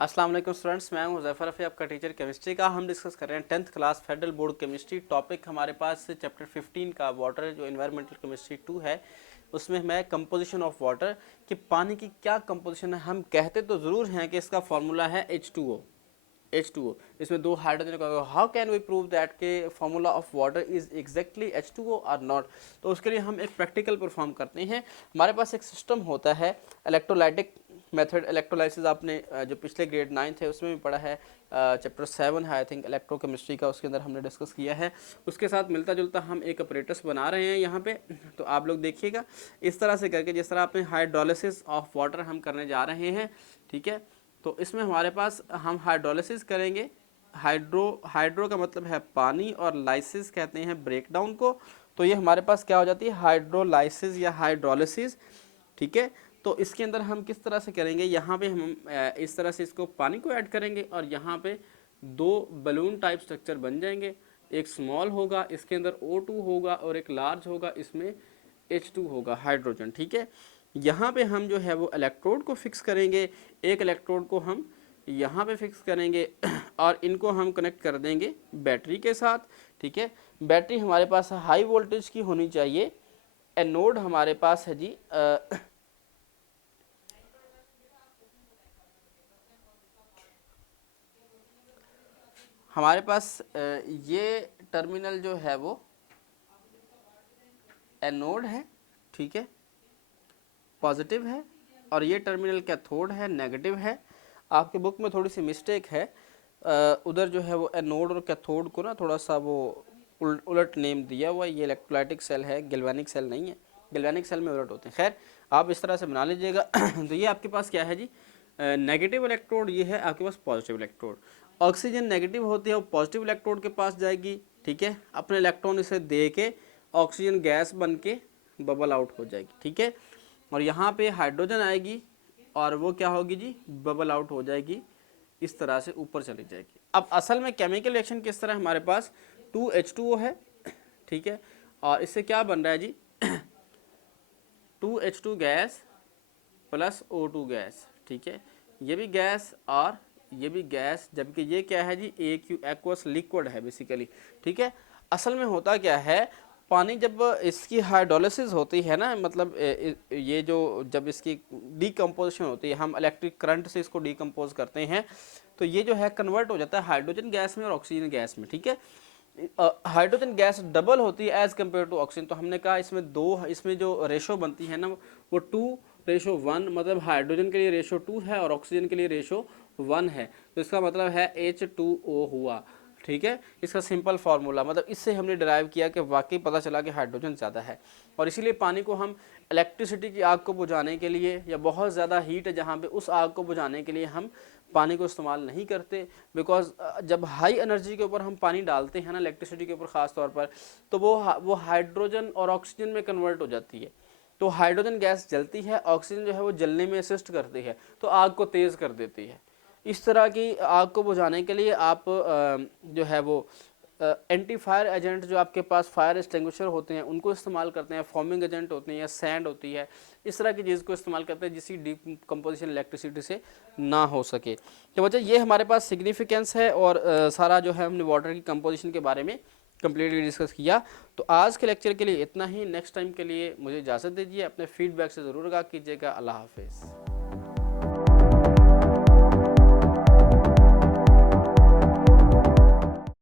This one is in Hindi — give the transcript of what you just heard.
अस्सलाम वालेकुम स्टूडेंट्स, मैं हूं ज़फ़र रफ़ी, आपका टीचर केमिस्ट्री का। हम डिस्कस कर रहे हैं 10th class federal board chemistry. Topic हमारे पास चैप्टर 15 का वाटर, जो इन्वायरमेंटल केमिस्ट्री 2 है, उसमें हमें कंपोजिशन ऑफ वाटर कि पानी की क्या कंपोजिशन है। हम कहते तो ज़रूर हैं कि इसका फार्मूला है H2O, इसमें दो हाइड्रोजन का। How can we prove that के formula of water is exactly H2O और नॉट। तो उसके लिए हम एक प्रैक्टिकल परफॉर्म करते हैं। हमारे पास एक सिस्टम होता है इलेक्ट्रोलाइटिक मेथड। इलेक्ट्रोलाइसिस आपने जो पिछले ग्रेड 9 थे उसमें भी पढ़ा है, चैप्टर 7 है आई थिंक इलेक्ट्रोकेमिस्ट्री का, उसके अंदर हमने डिस्कस किया है। उसके साथ मिलता जुलता हम एक अपरेटस बना रहे हैं यहाँ पे। तो आप लोग देखिएगा इस तरह से करके, जिस तरह आपने हाइड्रोलिसिस ऑफ वाटर हम करने जा रहे हैं, ठीक है। तो इसमें हमारे पास हम हाइड्रोलिसिस करेंगे। हाइड्रो का मतलब है पानी और लाइसिस कहते हैं ब्रेकडाउन को। तो ये हमारे पास क्या हो जाती है, हाइड्रोलाइसिस या हाइड्रोलिसिस, ठीक है। तो इसके अंदर हम किस तरह से करेंगे, यहाँ पे हम इस तरह से इसको पानी को ऐड करेंगे और यहाँ पे दो बलून टाइप स्ट्रक्चर बन जाएंगे। एक स्मॉल होगा, इसके अंदर O2 होगा, और एक लार्ज होगा, इसमें H2 होगा, हाइड्रोजन, ठीक है। यहाँ पे हम जो है वो इलेक्ट्रोड को फिक्स करेंगे। एक इलेक्ट्रोड को हम यहाँ पे फिक्स करेंगे और इनको हम कनेक्ट कर देंगे बैटरी के साथ, ठीक है। बैटरी हमारे पास हाई वोल्टेज की होनी चाहिए। एनोड हमारे पास है जी हमारे पास ये टर्मिनल जो है वो एनोड है, ठीक है, पॉजिटिव है, और ये टर्मिनल कैथोड है, नेगेटिव है। आपके बुक में थोड़ी सी मिस्टेक है, उधर जो है वो एनोड और कैथोड को ना थोड़ा सा वो उलट नेम दिया हुआ है। ये इलेक्ट्रोलाइटिक सेल है, गैल्वेनिक सेल नहीं है। गैल्वेनिक सेल में उलट होते हैं। खैर, आप इस तरह से बना लीजिएगा। तो ये आपके पास क्या है जी, नेगेटिव इलेक्ट्रोड, ये है आपके पास पॉजिटिव इलेक्ट्रोड। ऑक्सीजन नेगेटिव होती है, वो पॉजिटिव इलेक्ट्रोड के पास जाएगी, ठीक है। अपने इलेक्ट्रॉन इसे दे के ऑक्सीजन गैस बन के बबल आउट हो जाएगी, ठीक है। और यहाँ पे हाइड्रोजन आएगी और वो क्या होगी जी, बबल आउट हो जाएगी, इस तरह से ऊपर चली जाएगी। अब असल में केमिकल रिएक्शन किस तरह, हमारे पास 2H2O है, ठीक है, और इससे क्या बन रहा है जी 2H2 gas plus O2 gas, ठीक है। ये भी गैस और ये भी गैस, जबकि ये क्या है जी एक्वस लिक्विड है बेसिकली, ठीक है। असल में होता क्या है, पानी जब इसकी हाइड्रोलिसिस होती है ना, मतलब ये जो जब इसकी डीकम्पोजिशन होती है, हम इलेक्ट्रिक करंट से इसको डीकम्पोज करते हैं, तो ये जो है कन्वर्ट हो जाता है हाइड्रोजन गैस में और ऑक्सीजन गैस में, ठीक है। हाइड्रोजन गैस डबल होती है एज कम्पेयर टू ऑक्सीजन। तो हमने कहा इसमें जो रेशो बनती है ना वो 2:1, मतलब हाइड्रोजन के लिए रेशो 2 है और ऑक्सीजन के लिए रेशो 1 है। तो इसका मतलब है H2O हुआ, ठीक है। इसका सिंपल फार्मूला, मतलब इससे हमने डिराइव किया कि वाकई पता चला कि हाइड्रोजन ज़्यादा है। और इसीलिए पानी को हम इलेक्ट्रिसिटी की आग को बुझाने के लिए, या बहुत ज़्यादा हीट है जहाँ पे, उस आग को बुझाने के लिए हम पानी को इस्तेमाल नहीं करते। बिकॉज जब हाई एनर्जी के ऊपर हम पानी डालते हैं ना, इलेक्ट्रिसिटी के ऊपर ख़ास तौर पर, तो वो हाइड्रोजन और ऑक्सीजन में कन्वर्ट हो जाती है। तो हाइड्रोजन गैस जलती है, ऑक्सीजन जो है वो जलने में असिस्ट करती है, तो आग को तेज़ कर देती है। इस तरह की आग को बुझाने के लिए आप जो है वो एंटी फायर एजेंट, जो आपके पास फायर एक्सटिंग्विशर होते हैं, उनको इस्तेमाल करते हैं। फॉर्मिंग एजेंट होते हैं या सैंड होती है, इस तरह की चीज़ को इस्तेमाल करते हैं जिसकी डीकम्पोजिशन इलेक्ट्रिसिटी से ना हो सके। तो वजह ये हमारे पास सिग्निफिकेंस है, और सारा जो है हमने वाटर की कंपोजिशन के बारे में कम्प्लीटली डिस्कस किया। तो आज के लेक्चर के लिए इतना ही। नेक्स्ट टाइम के लिए मुझे इजाज़त दीजिए। अपने फीडबैक से ज़रूर आगाह कीजिएगा। अल्लाह हाफिज़।